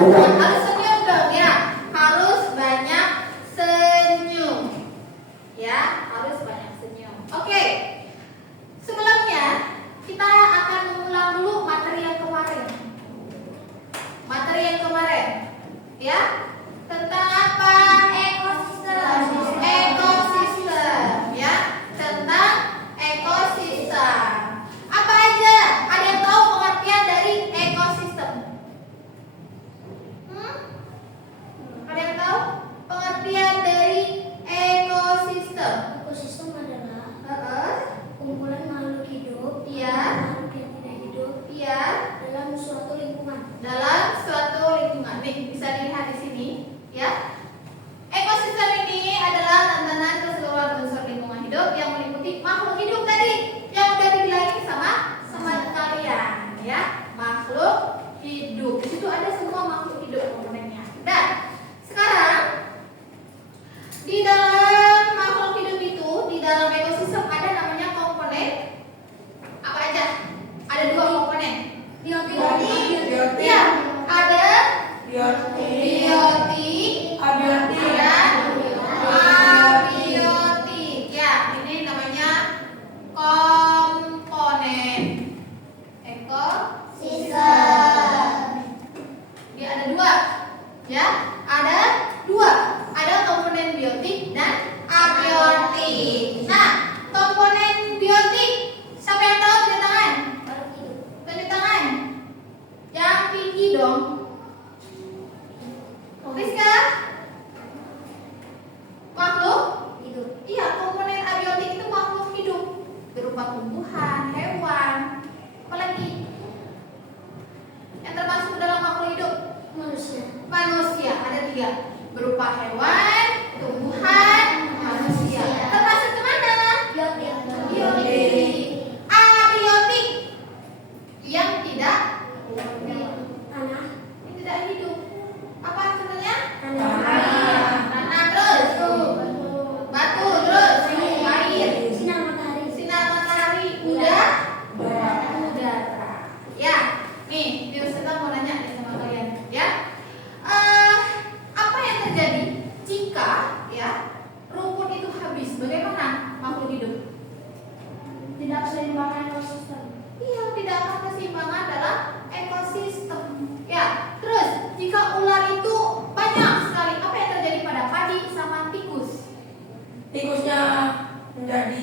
Harus senyum dong ya. Harus banyak senyum. Ya, harus banyak senyum. Oke. Sebelumnya kita akan mengulang dulu materi yang kemarin. Materi yang kemarin. Ya. Tentang apa? Ekosistem. Ekosistem, ya. Tentang ekosistem. Apa aja? Ada yang tahu pengertian dari ekosistem? Ada yang tahu pengertian dari ekosistem? Ekosistem adalah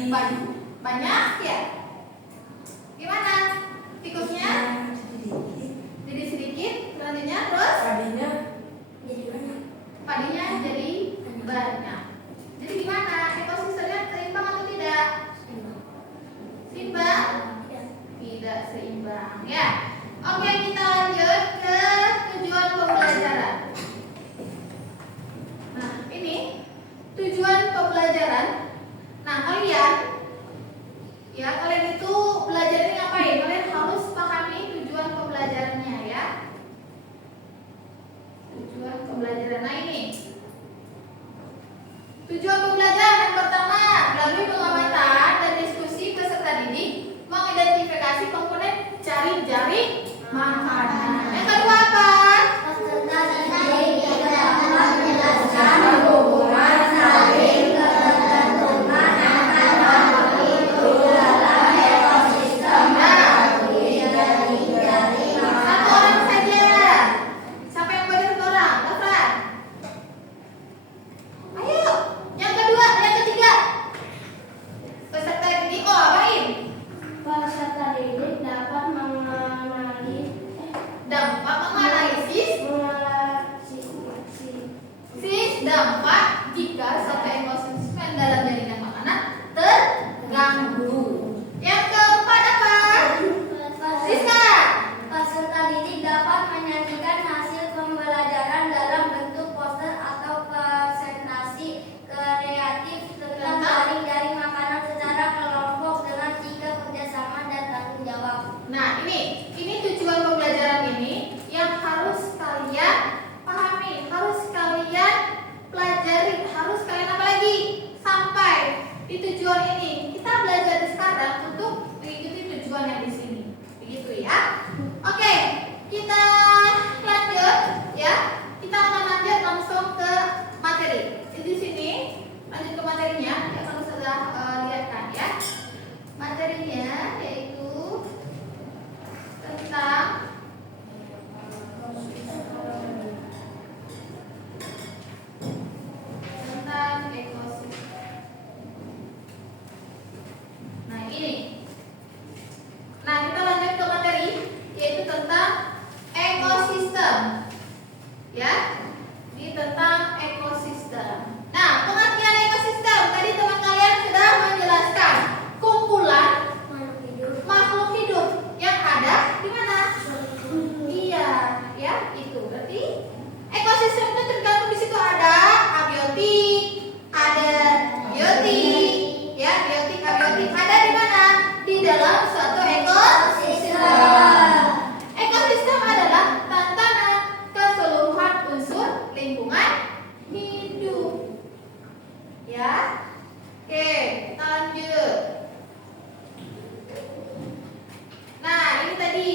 banyak ya. Gimana? Tikusnya jadi sedikit, selanjutnya terus padinya jadi banyak. Jadi gimana? Ekosistemnya seimbang atau tidak? Seimbang? Tidak seimbang ya. Oke, kita lanjut ke tujuan pembelajaran. Nah, ini tujuan pembelajaran. Nah, kalian itu belajar ini ngapain? Kalian harus pahami tujuan pembelajarannya ya. Tujuan pembelajaran. Nah, ini tujuan pembelajaran yang pertama, melalui pengamatan dan diskusi peserta didik mengidentifikasi komponen jaring makanan. Yang kedua apa? Peserta didik dapat menjelaskan hubungan saling ketergantungan antara makhluk hidup dalam ekosistem melalui jaring makanan. Satu orang saja. Siapa yang belajar satu orang? Gafran. Ayo. Yang kedua, yang ketiga. Peserta didik apain? Peserta didik dapat menganalisis dampak jika satu ekosistem dalam jaringan makanan terganggu. Yang keempat apa? Siska. Peserta didik dapat menyajikan hasil pembelajaran dalam bentuk poster atau presentasi kreatif tentang jaring makanan secara kelompok dengan 3 kerjasama dan tanggung jawab. Nah, ini tujuan pembelajaran ini yang harus kalian pahami, harus kalian pelajari, harus kalian apa lagi? Sampai di tujuan ini. Kita belajar sekarang untuk mengikuti tujuan yang di sini. Begitu ya. Oke, kita lanjut ya. Kita akan lanjut langsung ke materi. Di sini lanjut ke materinya, ya kalau sudah lihat kan ya. Materinya yaitu tentang ekosistem. Nah, ini. Nah, kita lanjut ke materi yaitu tentang ekosistem. Ya. Ini tentang ekosistem. Nah, pengertian ekosistem tadi teman kalian sudah menjelaskan kumpulan makhluk hidup yang ada di mana? Iya, ya, itu. Berarti ekosistem itu tergantung di situ ada abiotik, ada biotik, ya, biotik, abiotik ada di mana? Di dalam suatu ekosistem. Ekosistem adalah tatanan keseluruhan unsur lingkungan hidup. Ya. Oke, kita lanjut. Nah, ini tadi.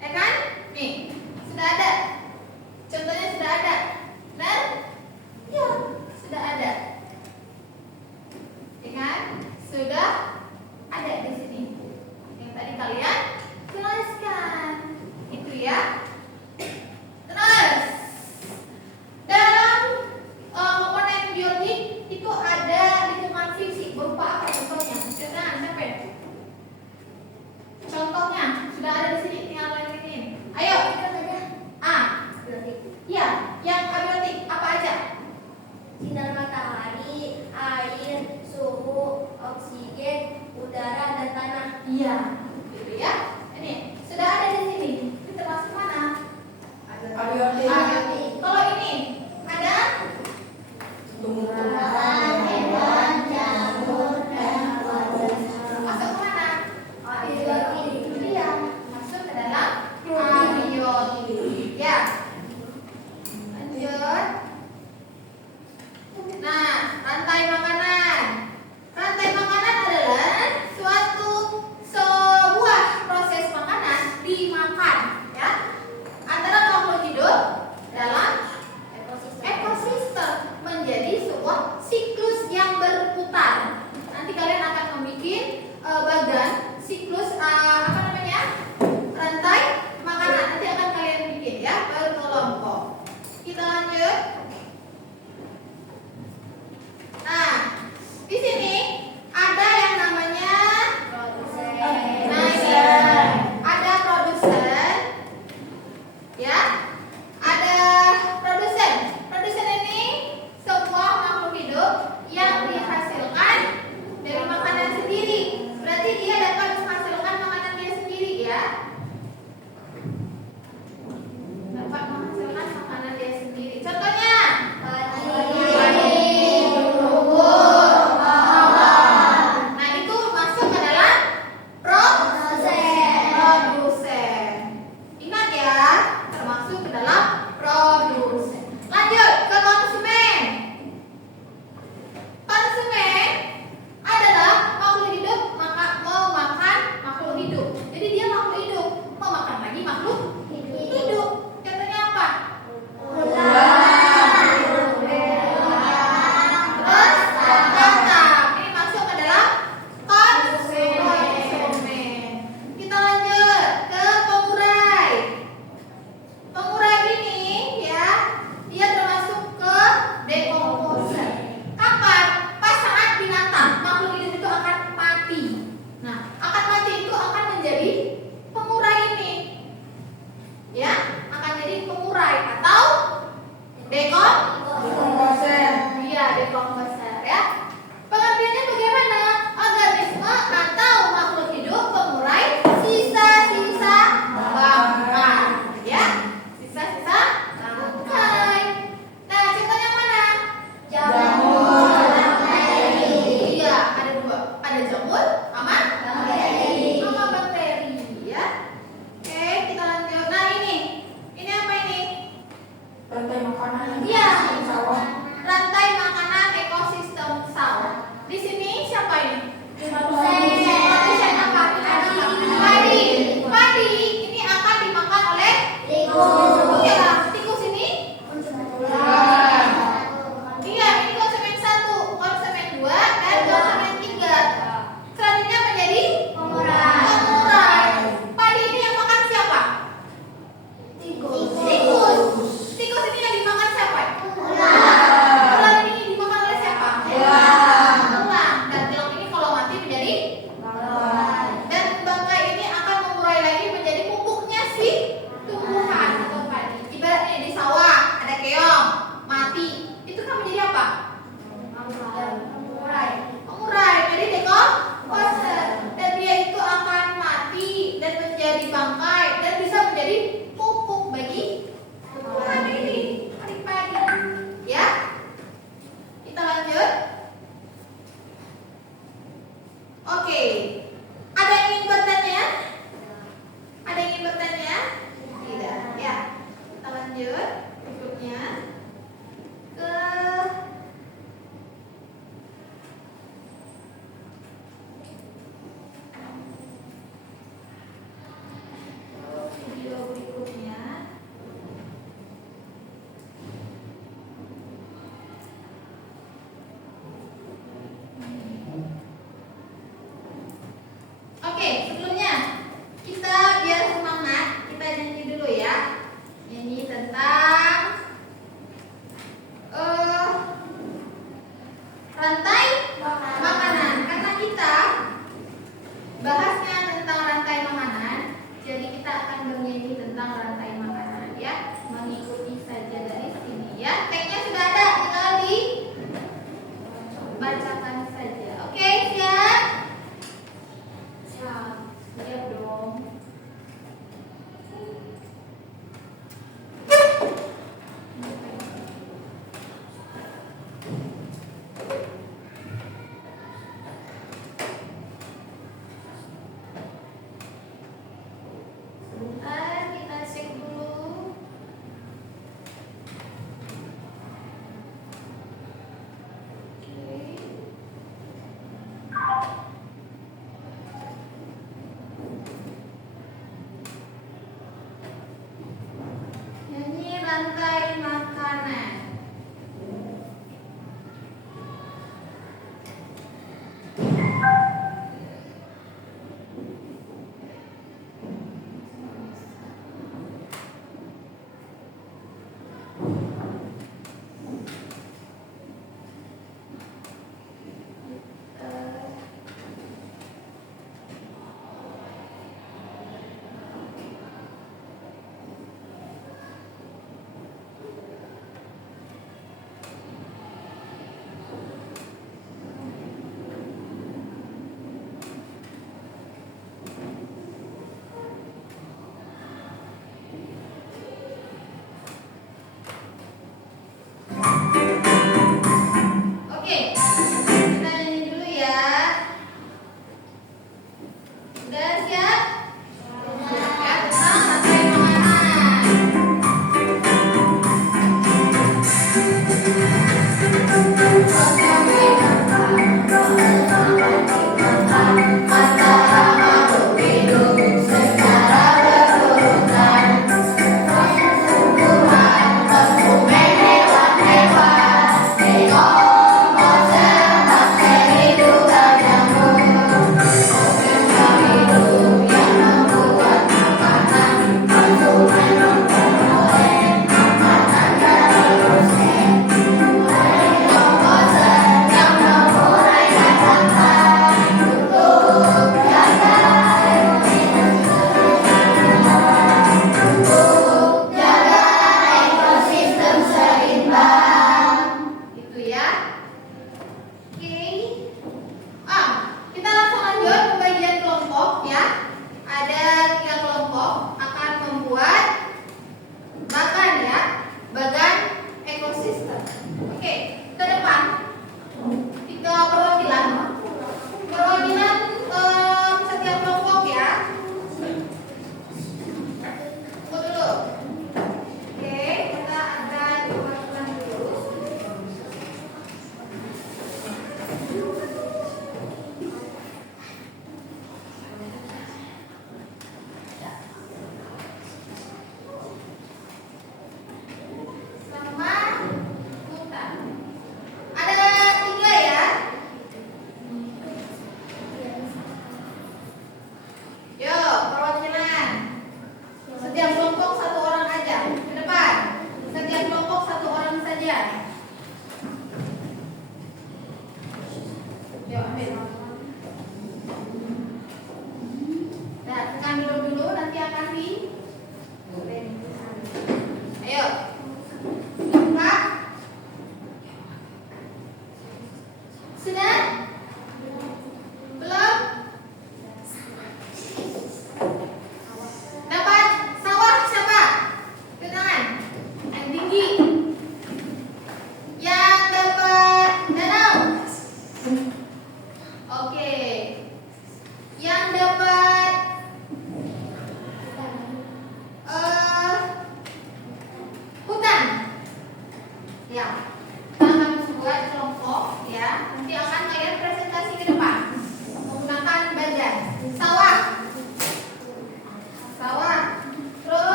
Ya kan? Nih, sudah ada. Contohnya sudah ada. Benar? Ya, sudah ada. Ya kan? Sudah ada di sini. Yang tadi kalian jelaskan. Itu ya. Terus, dalam komponen biotik itu ada lingkungan fisik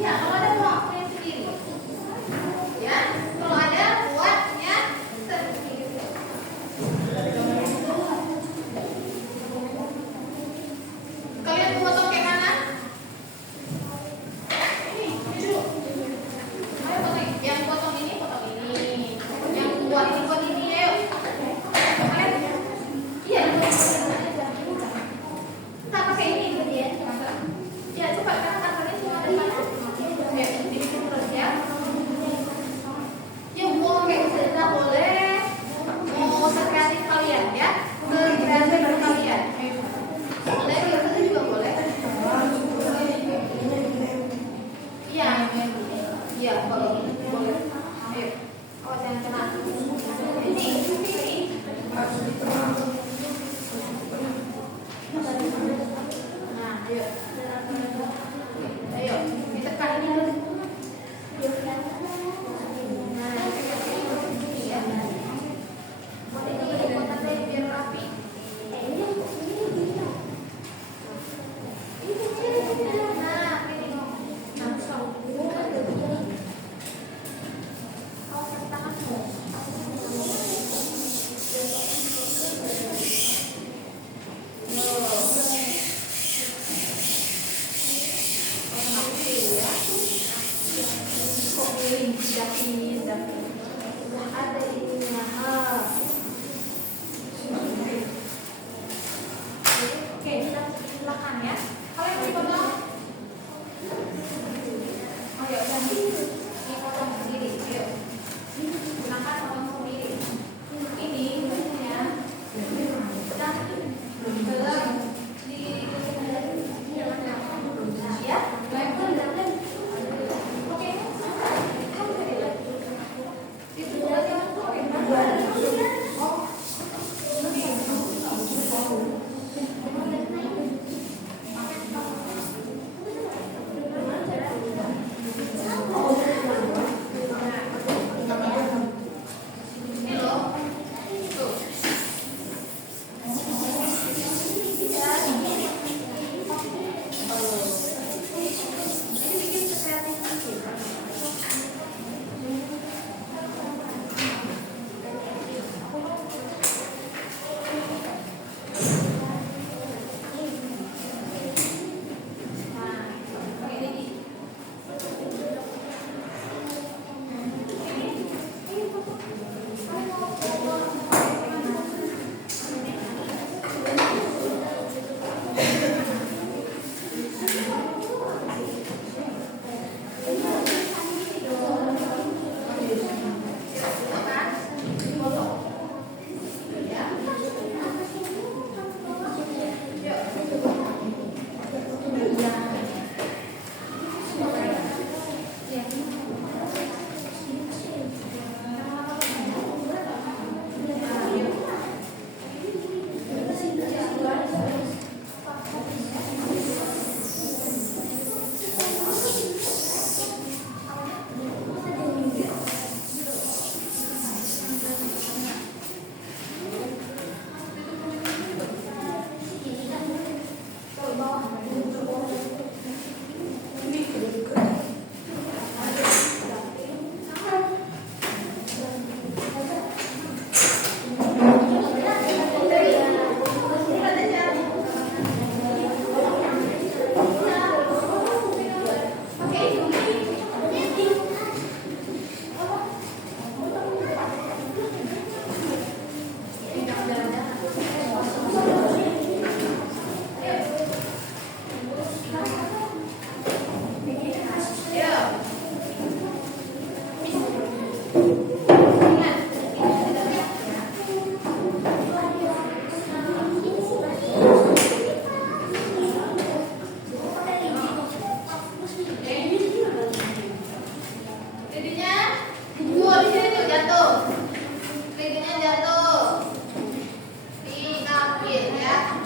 Ya, kalau ada waktunya sendiri. Ya. Ingat, ini sudah ya. Lidinya, di sini tuh jatuh. Lidinya jatuh. Diambil ya.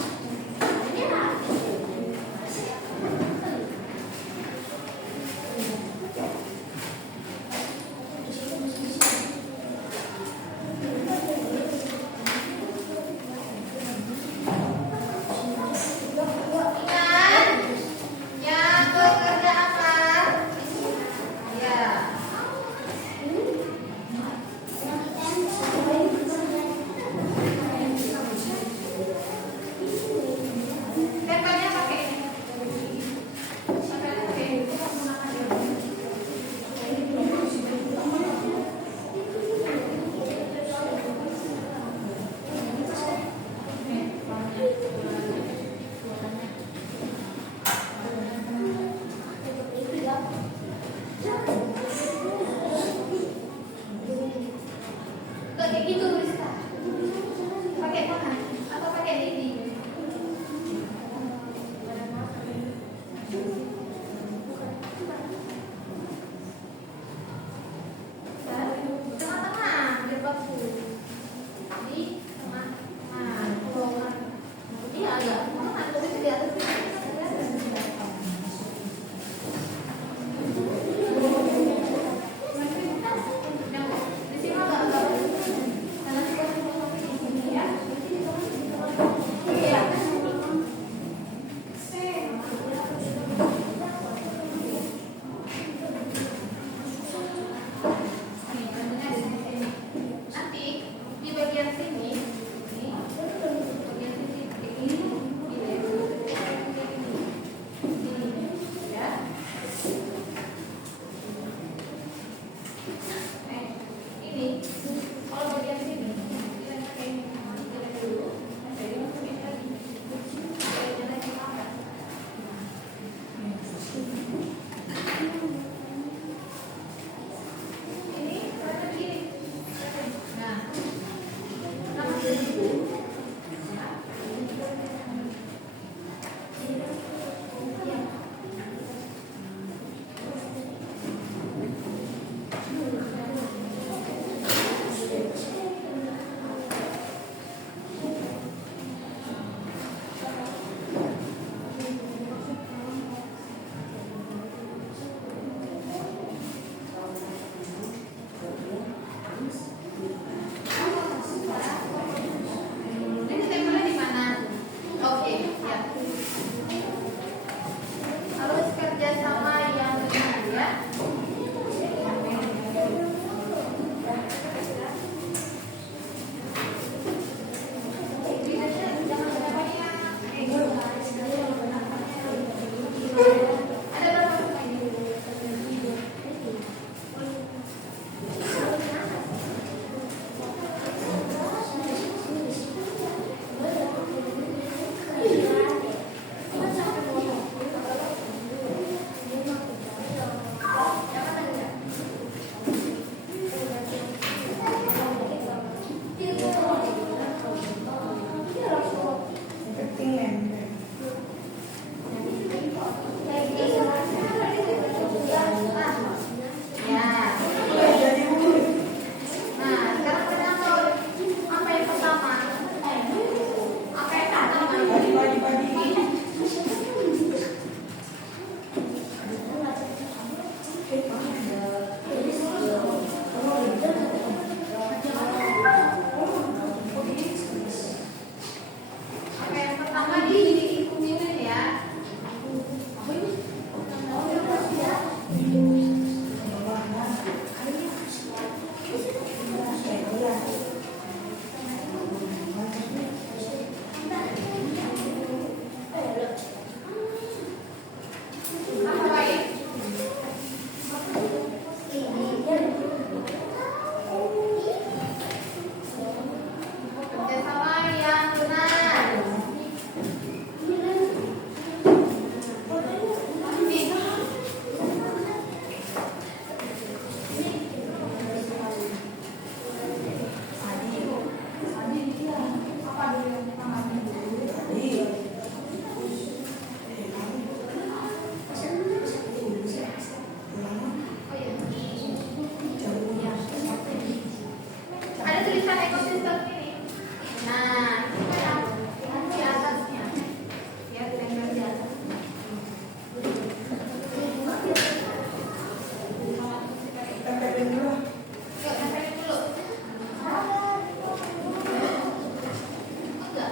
adalah ekosistem ini. Nah, ini kan di atasnya. Ya, tempel di atas. Tempelin dulu. Yuk, tempelin dulu. Enggak.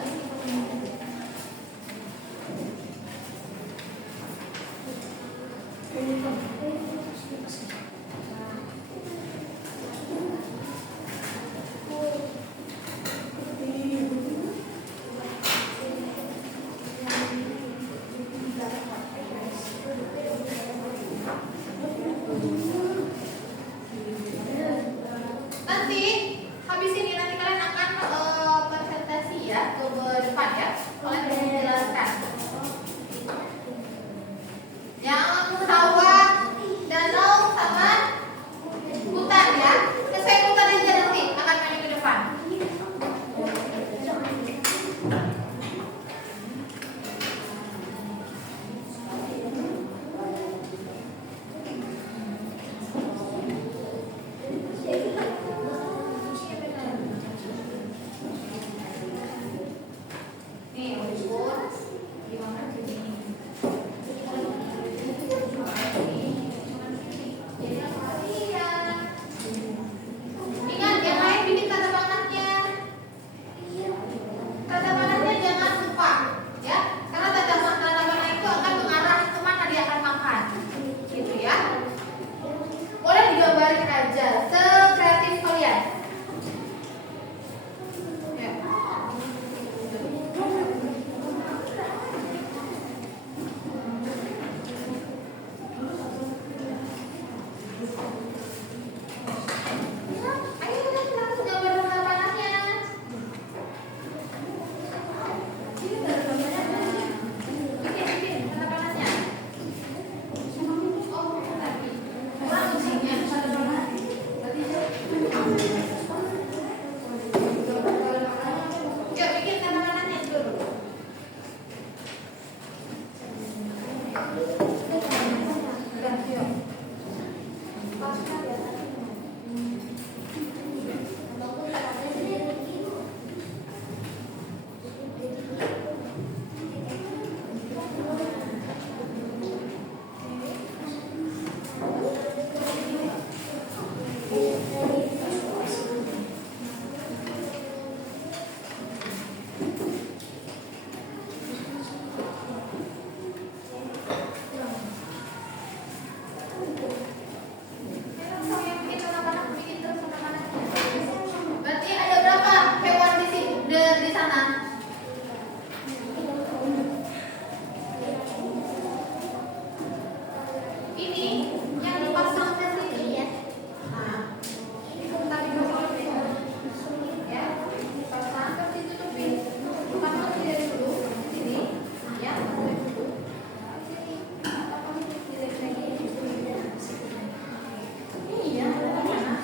Nanti habis ini nanti kalian akan presentasi ya ke depan ya. Kalian bisa menjelaskan yang sawah, danau sama hutan ya. Selesai hutan aja nanti akan maju ke depan. Nih, ukur gimana jadi ini. Jadi kalian ingat yang lain bikin tanda panahnya. Tanda panahnya jangan lupa ya, karena tanda panah itu akan mengarah kemana dia akan makan, gitu ya. Boleh digambarin aja sekreatif kalian. Ya. Ayo kita langsung gambar tanda panahnya. Bikin tanda panahnya. Oh, tadi. Kurang musiknya. Yuk, bikin tanda panahnya dulu. Udah, yuk. Berarti ada berapa hewan di sini di sana? Ini yang dipasang ke sini ya. Nah, bentar dipasang ya. Dipasang terus ditutupin. Pasang dari dulu di sini ya. Dari dulu. Iya, ada mana?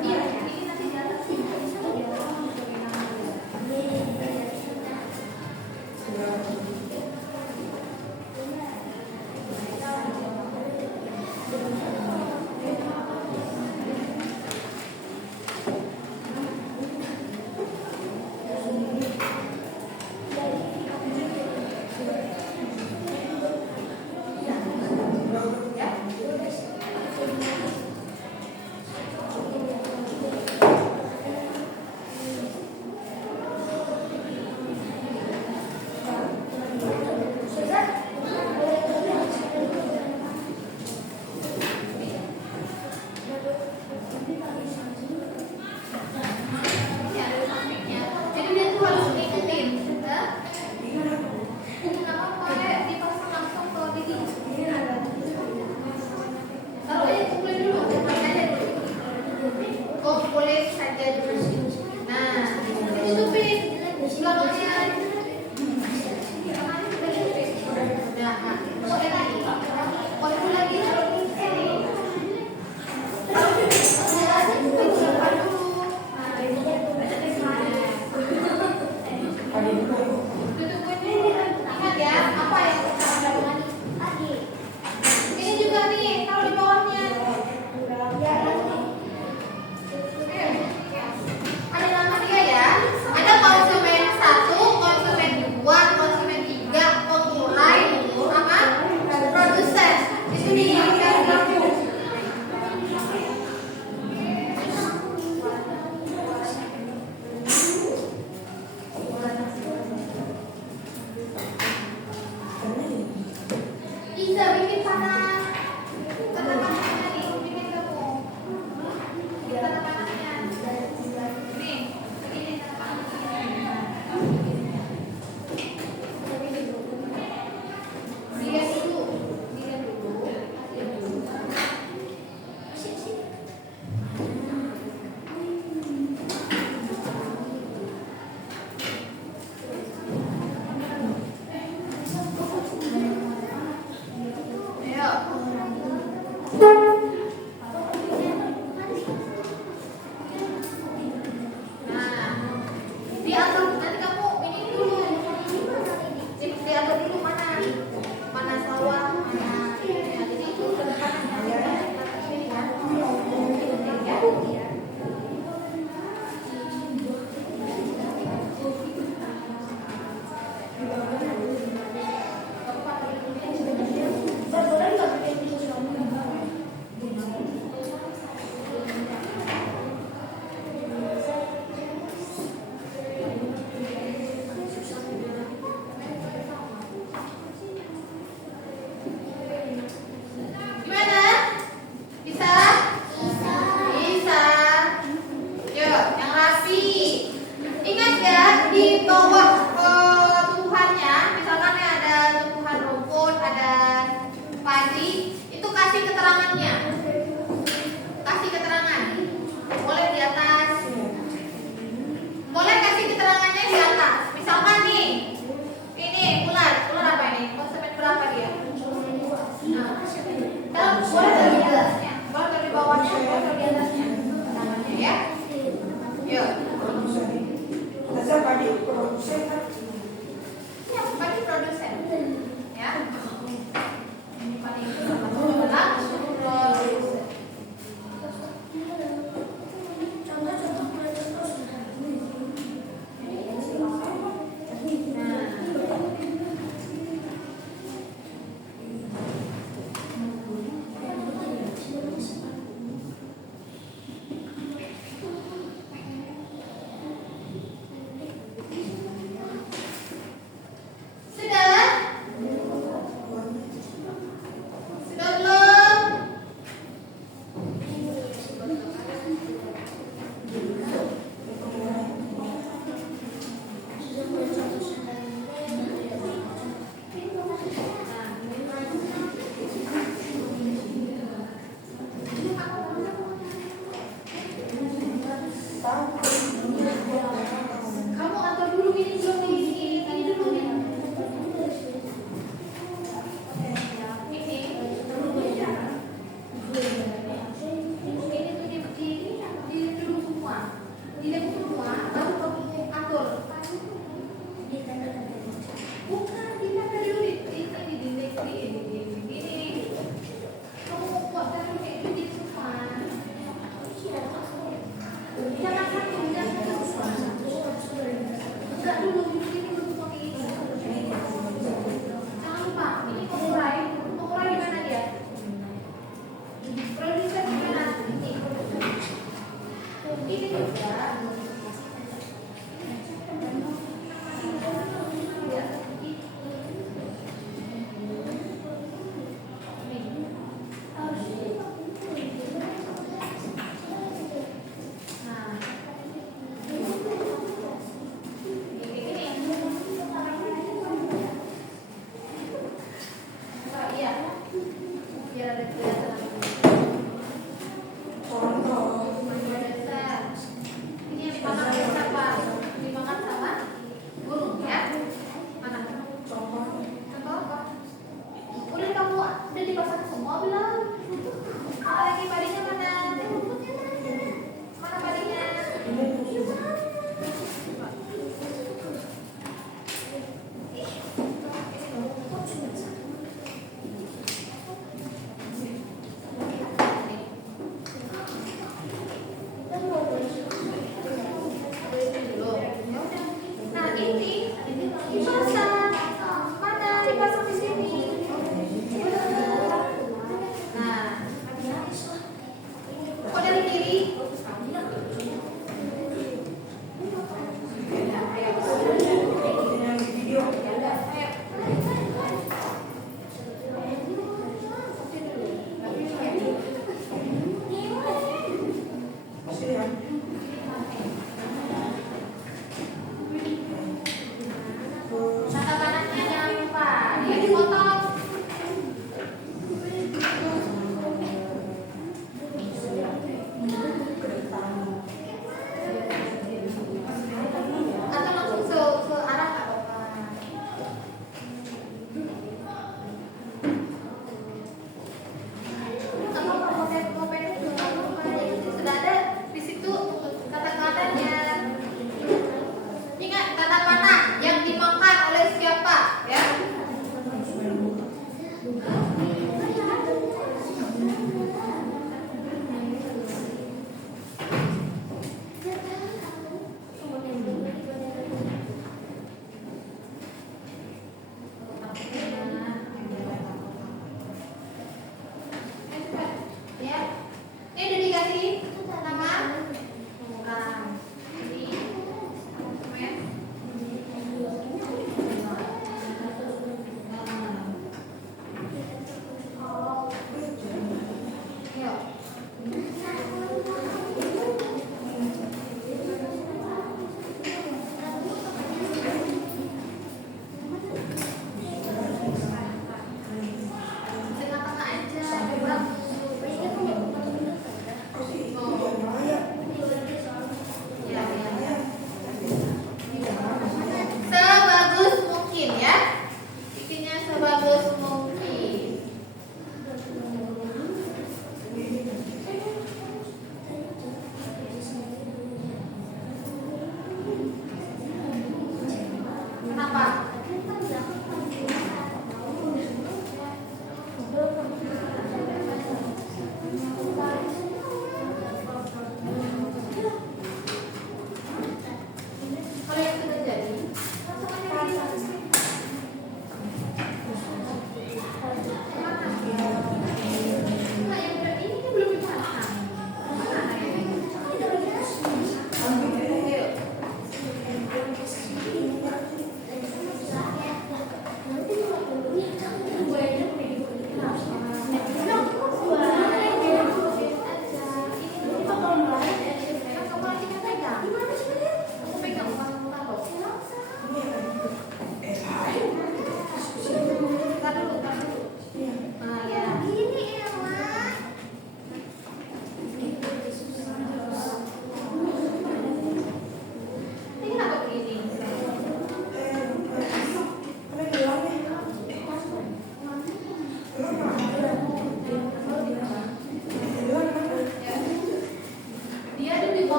Iya, ini nanti di atas sini. Ya.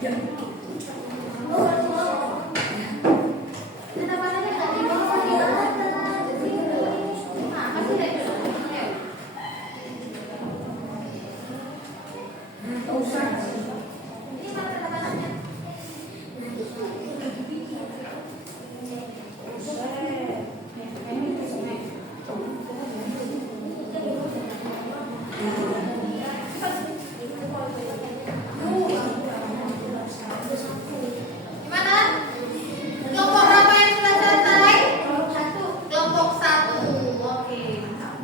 Pendapatannya nggak di bawah di atas. Nah, masih ada itu. Ayo. Nggak usah. Ini mana pendapatannya? Gimana? Kelompok berapa yang sudah selesai? Kelompok 1. Oke, mantap.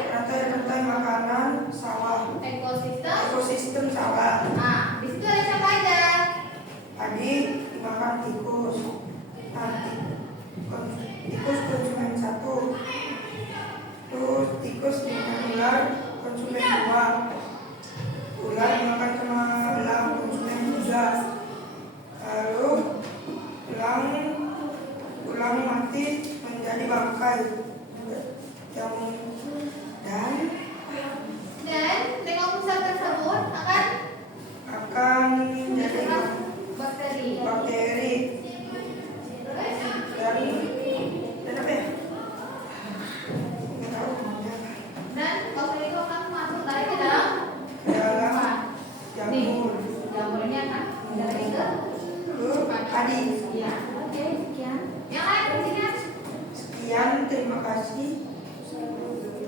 rantai makanan sawah, ekosistem sawah. Nah, di situ ada siapa aja? Tadi dimakan tikus, tikus konsumen 1. Terus tikus dimakan ular konsumen 2. Ular dimakan sama elang konsumen 3. Lalu elang mati menjadi bangkai. Dan tengok pusat tersebut akan menjadi bakteri. dan apa ya? Nggak tahu. Dan bakteri itu akan masuk dari ke dalam Jamur. jamurnya kan dari ke Tadi. ya. Oke, sekian. Yang lain berikutnya. Sekian, terima kasih.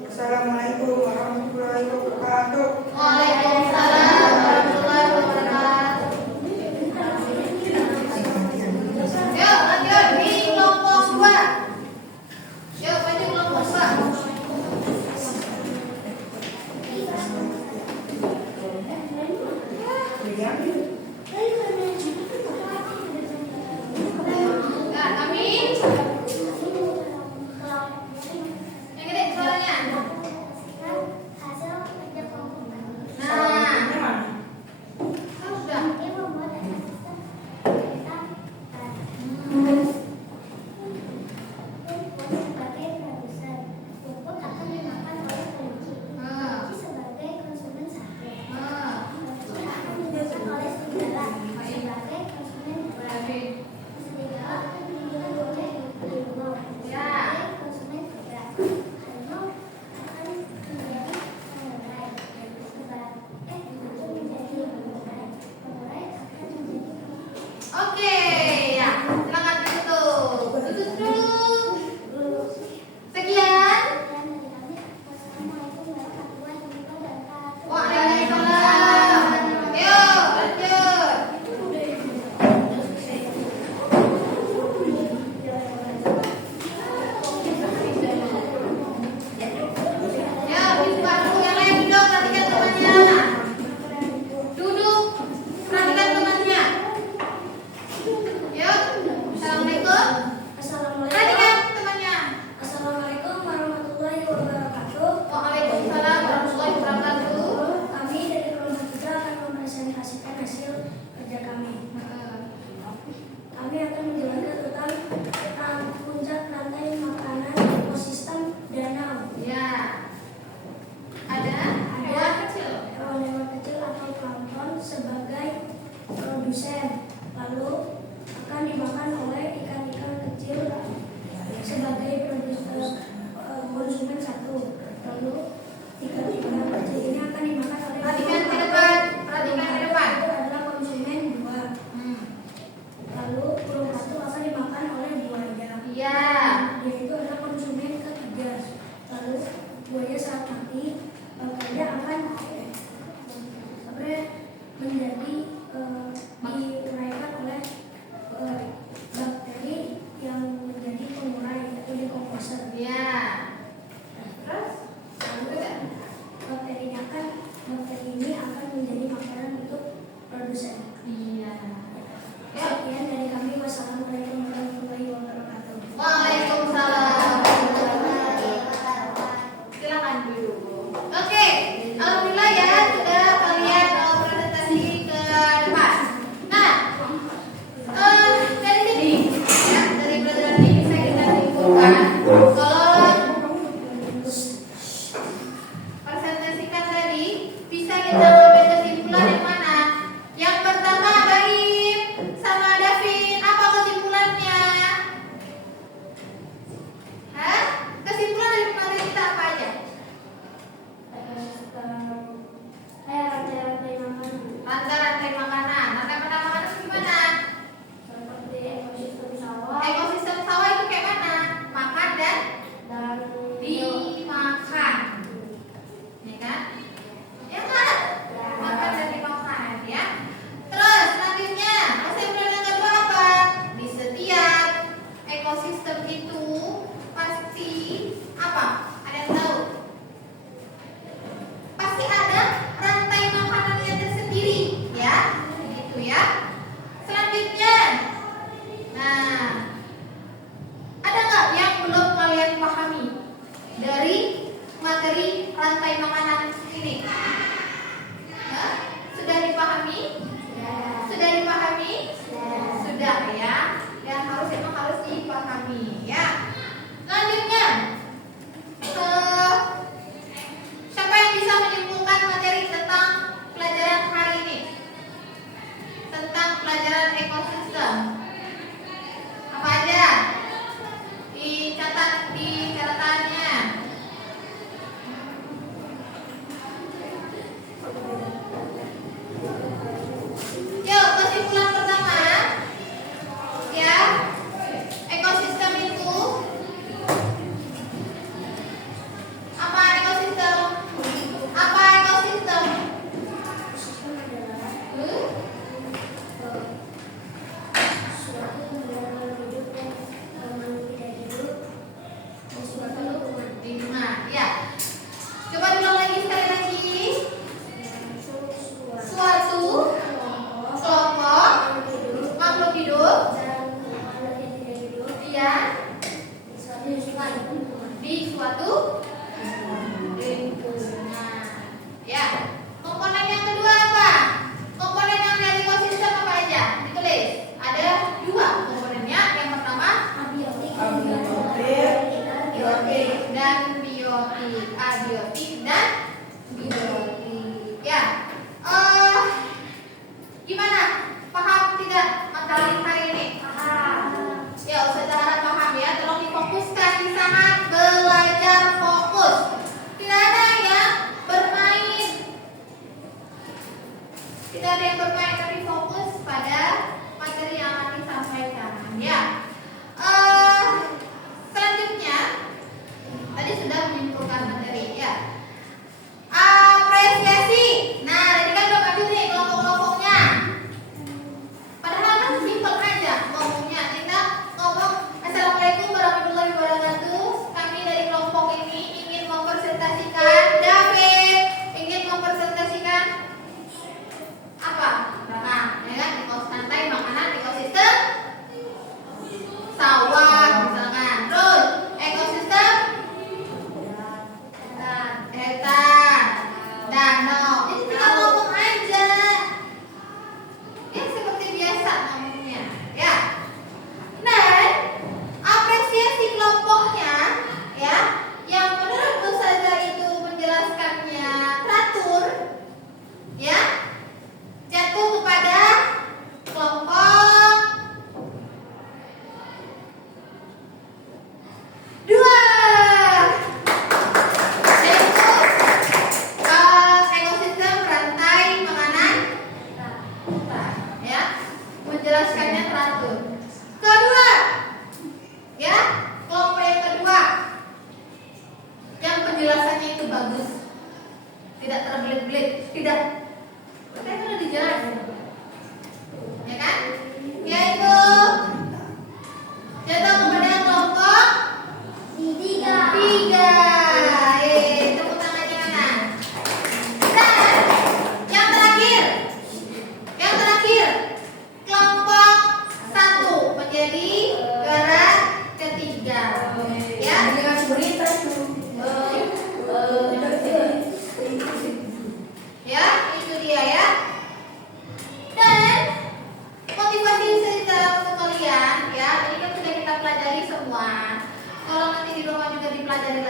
Assalamualaikum warahmatullahi wabarakatuh. Waalaikumsalam warahmatullahi wabarakatuh. Yuk lanjut di kelompok 2. Yuk maju kelompok 2. Nah, kami yang gede suaranya. Hasil kerja kelompok. Nah, kan sudah. Dia membuat ekosistem kereta sebagai produsen. Pupuk akan dimakan oleh kelinci. Kelinci sebagai konsumen satu. Kelinci akan dimakan oleh serigala sebagai konsumen dua. Serigala akan dimakan oleh harimau sebagai konsumen tiga. Harimau akan menjadi samurai menjadi pengurai. Pengurai akan menjadi Oke, ya. Silakan ditutup. Tutup dulu. Sekian. Wassalamualaikum warahmatullahi wabarakatuh. Waalaikumsalam. Yuk, lanjut. Ya, buka dulu yang lain duduk, perhatikan temannya. Duduk, perhatikan temannya. Yuk, assalamualaikum. Perhatikan temannya. Assalamualaikum warahmatullahi wabarakatuh. Waalaikumsalam warahmatullahi wabarakatuh. Kami dari kelompok 3 akan mempresentasikan hasil kerja kami. Kami akan menjelaskan tentang puncak rantai makanan ekosistem danau. Ya. Ada hewan kecil. Hewan-hewan kecil atau plankton sebagai produsen, lalu akan dimakan oleh ikan-ikan kecil sebagai konsumen 1. Lalu ikan-ikan kecil ini akan dimakan oleh Perhatikan ke depan. Perhatikan ke depan. itu adalah konsumen 2. Lalu burung hantu akan dimakan oleh buaya. Iya. Dia itu adalah konsumen ketiga. Lalu buaya saat mati, dia akan menjadi diuraikan oleh bakteri yang menjadi pengurai atau decomposer. Iya. Terus? Lalu bakteri ini akan menjadi makanan untuk produsen. Iya. Yuk. Sekian dari kami. Wassalamualaikum warahmatullahi wabarakatuh. Waalaikumsalam. Silakan duduk. rantai makanan ini? Hah? Sudah dipahami? Sudah dipahami? Sudah ya. Dan emang harus dipahami ya. Selanjutnya, siapa yang bisa menyimpulkan materi tentang pelajaran hari ini? Tentang pelajaran ekosistem. Apa aja? Dicatat di catatannya. Yuk, kesimpulan pertama. Ya. Ekosistem itu apa? Ekosistem. Apa ekosistem? Lima. Ya. Coba diulang lagi sekali lagi. Suatu kelompok makhluk hidup ya di suatu lingkungan. Ya. Komponen yang kedua apa? Komponen yang dari ekosistem apa aja? Ditulis. Ada dua komponennya. Yang pertama abiotik dan biotik. Abiotik dan biotik. Ya. Gimana? Paham tidak materi hari ini? Paham. Ya, Ustazah harap paham ya. Tolong difokuskan di sana, belajar fokus. Tidak ada yang bermain. Tidak ada yang bermain, tapi fokus pada materi yang akan disampaikan. Ya. Selanjutnya, tadi sudah menyimpulkan materi ya. Apresiasi. Nah, tadi kan udah maju nih kelompok-kelompoknya. Padahal kan simpel aja ngomongnya. Kita ngomong Assalamualaikum warahmatullahi wabarakatuh. Kami dari kelompok ini ingin mempresentasikan David ingin mempresentasikan apa? Nah, ya kan? Santai makanan ekosistem sawah misalkan. Terus ekosistem hutan, danau. Jadi tinggal ngomong aja. Ya seperti biasa ngomongnya. Ya. Dan apresiasi kelompoknya ya, yang menurut Ustazah itu menjelaskannya teratur ya, jatuh kepada kelompok dua, yaitu ekosistem rantai makanan hutan ya, menjelaskannya teratur. Kedua ya, kelompok yang kedua yang penjelasannya itu bagus, tidak terbelit-belit, tidak, kita sudah dijelasin ya kan, yaitu jatuh kepada kelompok tiga. Tepuk tangannya mana? Dan yang terakhir kelompok satu menjadi garis ketiga ya. Dengan berita itu. Ya, itu dia ya. Dan motivasi cerita untuk kalian ya, ini kan sudah kita pelajari semua. Kalau nanti di rumah juga dipelajari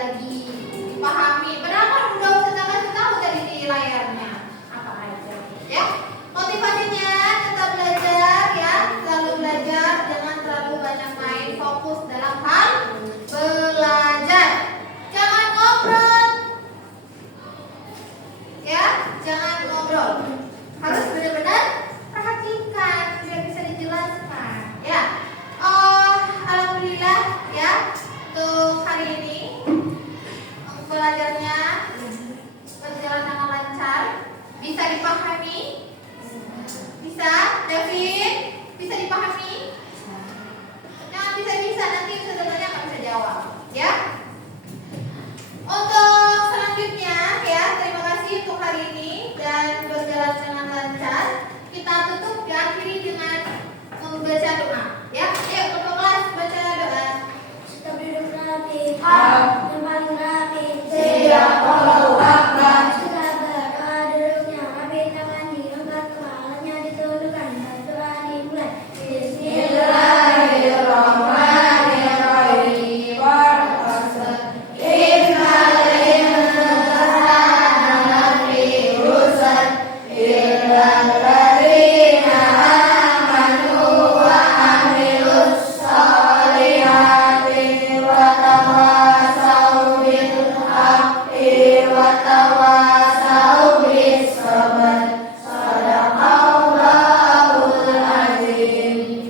tawasau bis sabar. Sadaqallahul azim.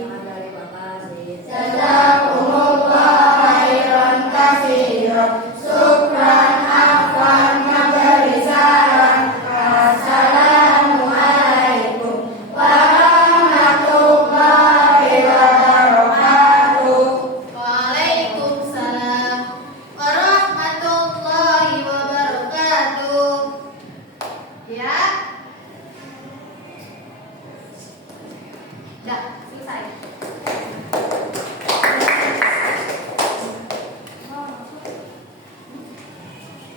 Jazakumullah khairan katsiran. Syukran afwan mabarisaran. Assalamualaikum warahmatullahi wabarakatuh. Waalaikumsalam warahmatullahi wabarakatuh. Ya. Dah, selesai.